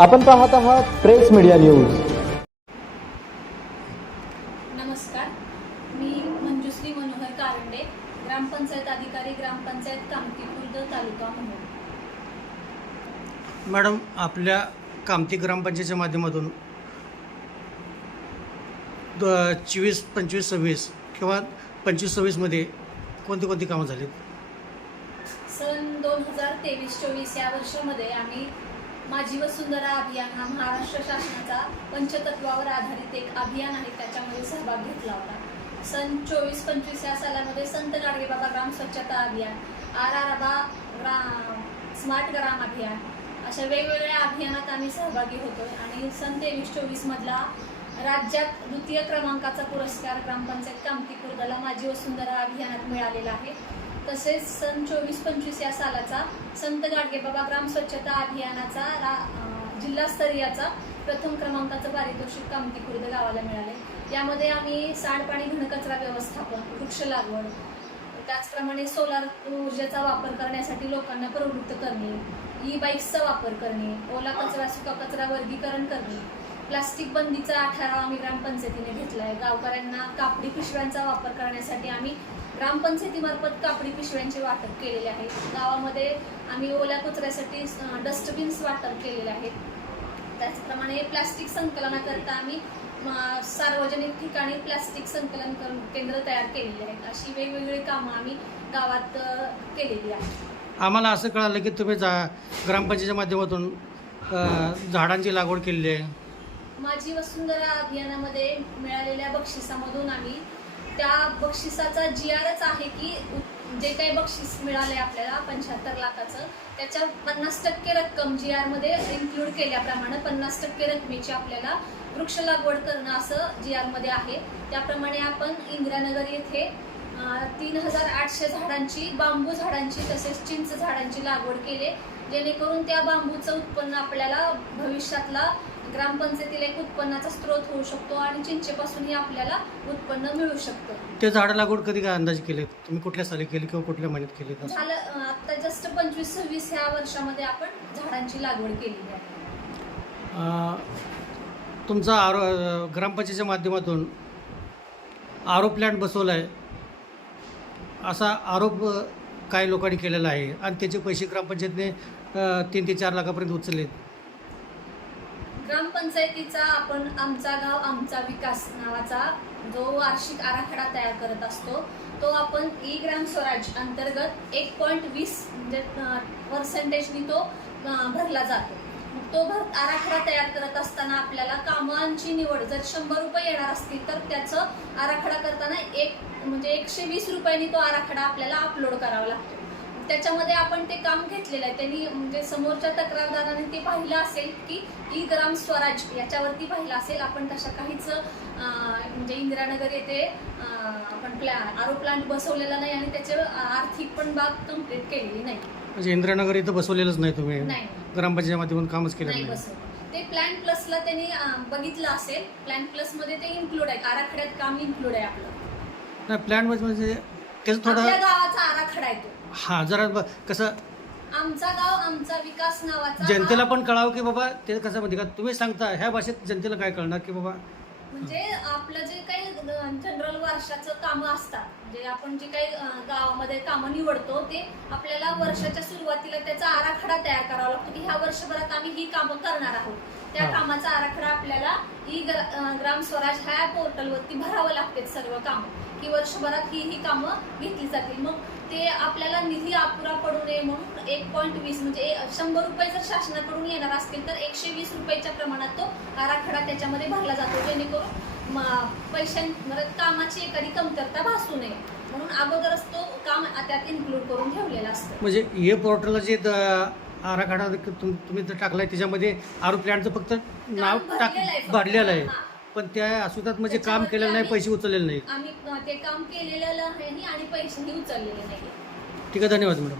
आपण पाहत आहात प्रेस मीडिया न्यूज. नमस्कार, मी मंजुश्री मनोहर कारंडे, ग्रामपंचायत अधिकारी, ग्रामपंचायत कामती खुर्द, तालुका मोहोळ. मॅडम, आपल्या कामती ग्रामपंचायतीच्या माध्यमातून 24, 25, 26 किंवा 25-26 मध्ये कोणती कोणती कामं झालीत? सन 2023-24 या वर्षामध्ये आम्ही माझी वसुंधरा अभियान हा महाराष्ट्र शासनाचा पंचतत्वावर आधारित एक अभियान आहे, त्याच्यामध्ये सहभाग घेतला होता. सन 24-25 या सालामध्ये संत गाडगेबाबा ग्राम स्वच्छता अभियान, स्मार्ट ग्राम अभियान अशा वेगवेगळ्या अभियानात आम्ही सहभागी होतो. आणि सन 23-24 मधला राज्यात द्वितीय क्रमांकाचा पुरस्कार ग्रामपंचायत कामती खुर्दला माझी वसुंधरा अभियानात मिळालेला आहे. तसेच सन 24-25 या सालाचा संत गाडगेबाबा ग्राम स्वच्छता अभियानाचा जिल्हास्तरीयाचा प्रथम क्रमांकाचं पारितोषिक कामती खुर्द गावाला मिळाले. यामध्ये आम्ही सांडपाणी घनकचरा व्यवस्थापन, वृक्ष लागवड, त्याचप्रमाणे सोलार ऊर्जेचा वापर करण्यासाठी लोकांना प्रवृत्त करणे, ई बाईक्सचा वापर करणे, ओला कचरा सुका कचरा वर्गीकरण करणे, प्लास्टिक बंदीचा 18 आम्ही ग्रामपंचायतीने घेतला आहे. गावकऱ्यांना कापडी पिशव्यांचा वापर करण्यासाठी आम्ही ग्रामपंचायतीमार्फत कापडी पिशव्यांचे वाटप केलेले आहे. गावामध्ये आम्ही ओल्या कचऱ्यासाठी डस्टबिन्स वाटप केलेले आहेत. त्याचप्रमाणे प्लास्टिक संकलनाकरता आम्ही सार्वजनिक ठिकाणी प्लास्टिक संकलन केंद्र तयार केलेले आहेत. अशी वेगवेगळी कामं आम्ही गावात केलेली आहेत. आम्हाला असं कळालं की तुम्ही ग्रामपंचायतीच्या माध्यमातून झाडांची लागवड केलेली आहे. माझी वसुंधरा अभियानामध्ये मिळालेल्या बक्षिसामधून आम्ही त्या बक्षिसाचा GRच आहे की जे काही बक्षीस मिळाले आपल्याला 75 लाखाचं, त्याच्या 50% रक्कम GR मध्ये इन्क्लूड केल्याप्रमाणे 50% रकमेची आपल्याला वृक्ष लागवड करणं असं GR मध्ये आहे. त्याप्रमाणे आपण इंदिरानगर येथे 3800 झाडांची, बांबू झाडांची तसेच चिंच झाडांची लागवड केली, जेणेकरून त्या बांबूचं उत्पन्न आपल्याला भविष्यातला ग्रामपंचायतीला एक उत्पन्नाचा स्रोत होऊ शकतो आणि चिंचेपासूनही आपल्याला उत्पन्न मिळू शकतं. ते झाडं लागवड कधी काय अंदाज केले? तुम्ही कुठल्या साली केली किंवा कुठल्या महिन्यात केली? झालं आता जस्ट 25-26 ह्या वर्षामध्ये आपण झाडांची लागवड केलेली आहे. तुमचा ग्रामपंचायतीच्या माध्यमातून आरोप प्लॅन्ट बसवला आहे असा आरोप काही लोकांनी केलेला आहे आणि त्याचे पैसे ग्रामपंचायतीने 3 ते 4 लाखापर्यंत उचललेत. ग्रामपंचायतीचा आपण आमचा गाव आमचा विकास नावाचा जो वार्षिक आराखडा तयार करत असतो, तो आपण ई ग्राम स्वराज अंतर्गत 1.20 म्हणजे % तो भरला जातो. तो आराखडा तयार करत असताना आपल्याला कामांची निवड जर 100 रुपये येणार असतील तर त्याचं आराखडा करताना 120 रुपयांनी तो आराखडा आपल्याला अपलोड करावा लागतो. त्याच्यामध्ये आपण ते काम घेतलेलं आहे. त्यांनी म्हणजे समोरच्या तक्रारदाराने ते पाहिलं असेल की ई ग्राम स्वराज याच्यावरती पाहिलं असेल. आपण तशा काहीच म्हणजे इंदिरानगर येथे आपण आरोप प्लांट बसवलेला नाही आणि त्याचे आर्थिक पण बाब कम्प्लीट केलेली नाही. म्हणजे इंदिरानगर इथं बसवलेलंच नाही तुम्ही? नाही, ग्रामपंचायतीच्या माध्यमातून कामच केलं नाही बसवलं. ते प्लॅन प्लसला त्यांनी बघितलं असेल. प्लॅन प्लस मध्ये ते इन्क्लूड आहे, आराखड्यात काम इन्क्लूड आहे आपलं. नाही, प्लॅन म्हणजे त्याचं थोडं आपल्या गावाचा आराखडा आहे तो. हां, जरा कसं आमचा गाव आमचा विकास नावाचा जनतेला पण कळावं की बाबा ते कसं म्हणजे का तुम्ही सांगता ह्या भाषेत जनतेला काय कळणार की बाबा म्हणजे आपलं जे काही जनरल वर्षाचं कामं असतात, म्हणजे आपण जे काही गावामध्ये कामं निवडतो ते आपल्याला वर्षाच्या सुरुवातीला त्याचा आराखडा तयार करावा लागतो की ह्या वर्षभरात आम्ही ही कामं करणार आहोत. त्या कामाचा आराखडा आपल्याला ई ग्राम स्वराज ह्या पोर्टलवरती भरावं लागते सर्व कामं की वर्षभरात ही कामं घेतली जातील. मग ते आपल्याला निधी अपुरा पडू नये म्हणून 1.20 म्हणजे 100 रुपये जर शासनाकडून येणार असतील तर 120 रुपयाच्या प्रमाणात तो आराखडा त्याच्यामध्ये भरला जातो, जेणेकरून कामाची एखादी कमतरता भासू नये म्हणून अगोदरच तो काम त्यात इन्क्लूड करून ठेवलेला असतं. म्हणजे हे पोर्टलला जे आराखडा तुम्ही टाकलाय त्याच्यामध्ये आरोप प्लॅनचं फक्त नाव भरलेलं आहे, पण त्या असुतात म्हणजे काम केलेलं नाही, पैसे उचललेले नाही. आम्ही ते काम केलेलं नाही आणि पैसेही उचललेले नाही. ठीक आहे, धन्यवाद मॅडम.